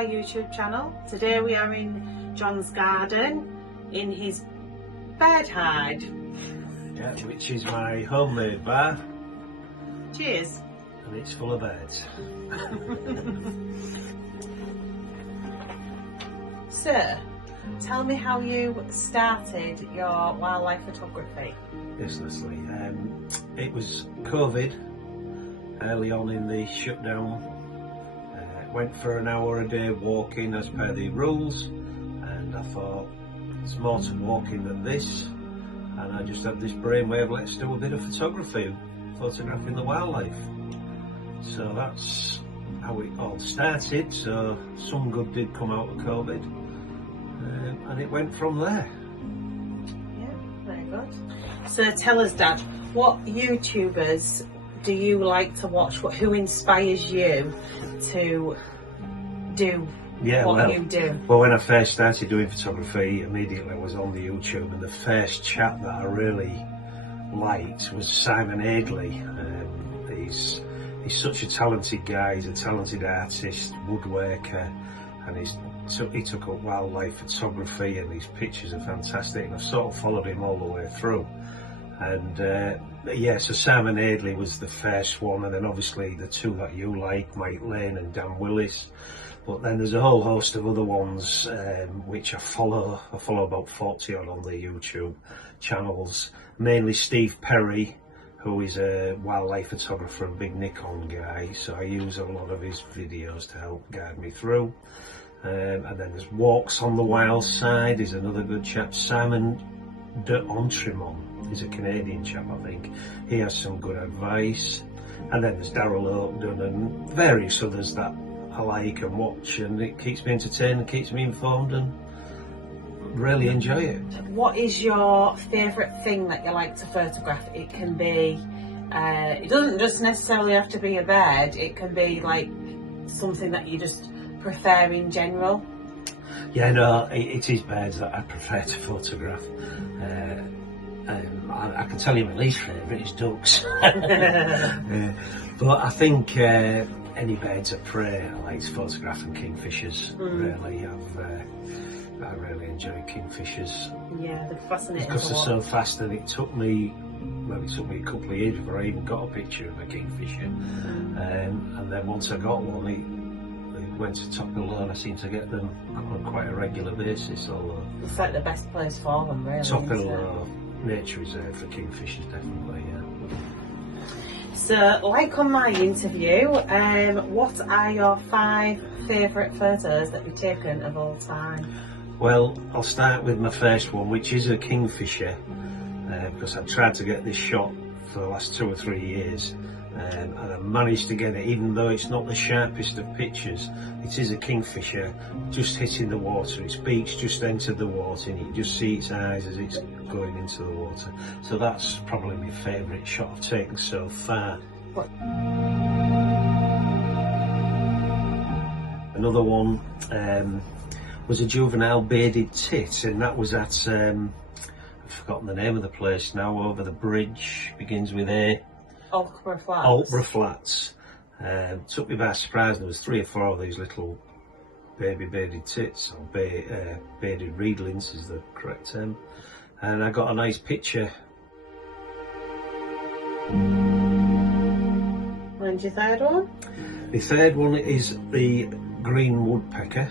our YouTube channel. Today we are in John's garden in his bird hide. Yeah, which is my homemade bar. Cheers. And it's full of birds. Sir, tell me how you started your wildlife photography. Yes, Leslie. It was COVID, early on in the shutdown. Went for an hour a day walking as per the rules, and I thought it's more to walking than this, and I just had this brainwave, let's do a bit of photography, photographing the wildlife. So that's how it all started. So some good did come out of COVID, and it went from there. Yeah, very good. So tell us, Dad, what YouTubers do you like to watch? Who inspires you to do what you do? Well, when I first started doing photography, immediately I was on the YouTube, and the first chap that I really liked was Simon Adley. He's such a talented guy. He's a talented artist, woodworker, and he took up wildlife photography, and his pictures are fantastic, and I've sort of followed him all the way through. And yeah, so Simon Adley was the first one, and then obviously the two that you like, Mike Lane and Dan Willis. But then there's a whole host of other ones which I follow. I follow about 40 on the YouTube channels, mainly Steve Perry, who is a wildlife photographer and big Nikon guy, so I use a lot of his videos to help guide me through. And then there's Walks on the Wild Side is another good chap. Simon d'Entremont is a Canadian chap, I think. He has some good advice. And then there's Daryl Oakden and various others that I like and watch, and it keeps me entertained and keeps me informed, and really enjoy it. What is your favourite thing that you like to photograph? It can be, it doesn't just necessarily have to be a bird, it can be like something that you just prefer in general. Yeah, no, it is birds that I prefer to photograph. I can tell you my least favourite is ducks. But I think any birds of prey, I like to photograph, and kingfishers. Really, I really enjoy kingfishers. Yeah, they're fascinating. Because they're so fast, and it took me a couple of years before I even got a picture of a kingfisher. And then once I got one, it went to top of the lawn. I seem to get them on quite a regular basis. Although it's like the best place for them, really. Top of the lawn nature reserve for kingfishers, definitely. Yeah. So, like on my interview, what are your 5 favourite photos that you've taken of all time? Well, I'll start with my first one, which is a kingfisher, because I've tried to get this shot for the last 2 or 3 years, and I managed to get it, even though it's not the sharpest of pictures. It is a kingfisher just hitting the water. Its beak's just entered the water, and you can just see its eyes as it's going into the water. So that's probably my favourite shot I've taken so far. Another one was a juvenile bearded tit, and that was at I've forgotten the name of the place now, over the bridge, begins with A. Alkborough Flats. Alkborough Flats. Took me by surprise. There was 3 or 4 of these little baby bearded tits, or bearded reedlings is the correct term, and I got a nice picture. And your third one? The third one is the green woodpecker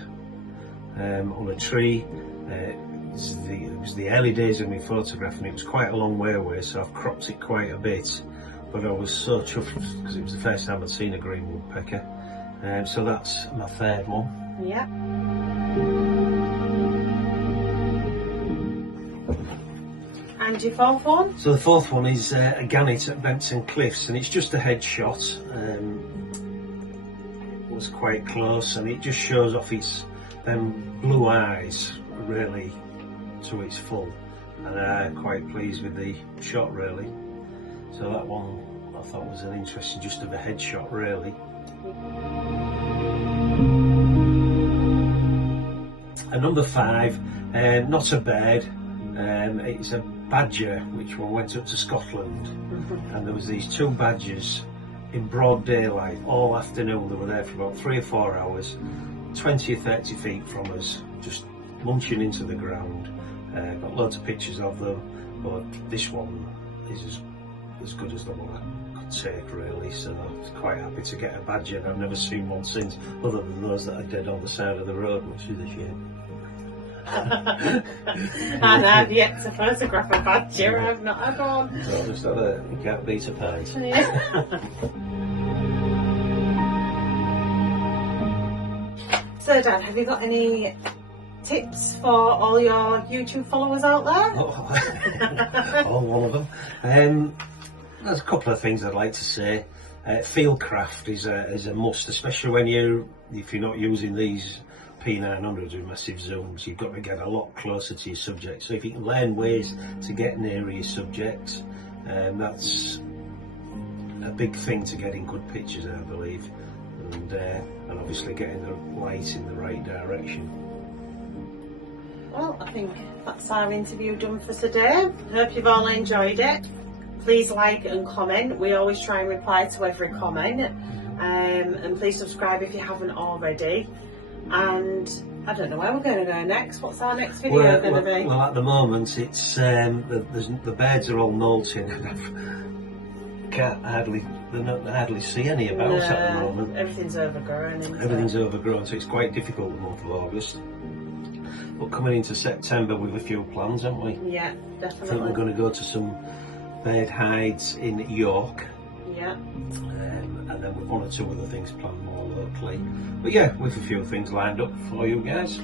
on a tree. It was the early days of me photographing. It was quite a long way away, so I've cropped it quite a bit. But I was so chuffed because it was the first time I'd seen a green woodpecker. So that's my third one. Yeah. And your fourth one? So the fourth one is a gannet at Benton Cliffs, and it's just a headshot. It was quite close, and it just shows off its blue eyes really to its full, and I'm quite pleased with the shot, really. So that one I thought was an interesting, just of a headshot, really. And number 5, not a bird, it's a badger, which one went up to Scotland, and there was these 2 badgers in broad daylight all afternoon. They were there for about 3 or 4 hours, 20 or 30 feet from us, just munching into the ground. Got loads of pictures of them, but this one is as good as the one I could take, really. So I was quite happy to get a badger, and I've never seen one since, other than those that are dead on the side of the road, which is a shame. And I've yet to photograph a badger. I've not had one. So I just had you can't beat a pint. Yeah. So Dad, have you got any tips for all your YouTube followers out there? All one of them. There's a couple of things I'd like to say. Fieldcraft is a must, especially when if you're not using these P900s with massive zooms. You've got to get a lot closer to your subject. So if you can learn ways to get nearer your subject, that's a big thing to getting good pictures, I believe, and obviously getting the light in the right direction. Well, I think that's our interview done for today. Hope you've all enjoyed it. Please like and comment. We always try and reply to every comment. And please subscribe if you haven't already. And I don't know where we're going to go next. What's our next video going to be? Well, at the moment, it's the beds are all molting, and I can't hardly see any about us at the moment. Everything's overgrown. Everything's overgrown, so it's quite difficult the month of August. But coming into September, we've a few plans, haven't we? Yeah, I definitely. think we're going to go to some bird hides in York. Yeah. And then with one or two other things planned more locally. But yeah, with a few things lined up for you guys.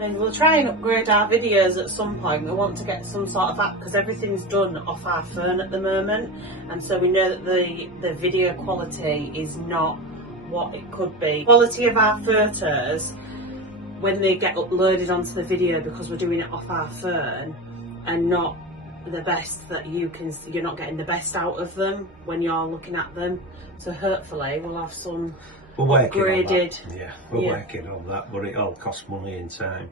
And we'll try and upgrade our videos at some point. We want to get some sort of app, because everything's done off our phone at the moment, and so we know that the video quality is not what it could be. Quality of our photos when they get uploaded onto the video, because we're doing it off our phone, and not the best that you're not getting the best out of them when you're looking at them. So hopefully we'll have some We're working upgraded. on that. Yeah, we're working on that, but it all costs money and time.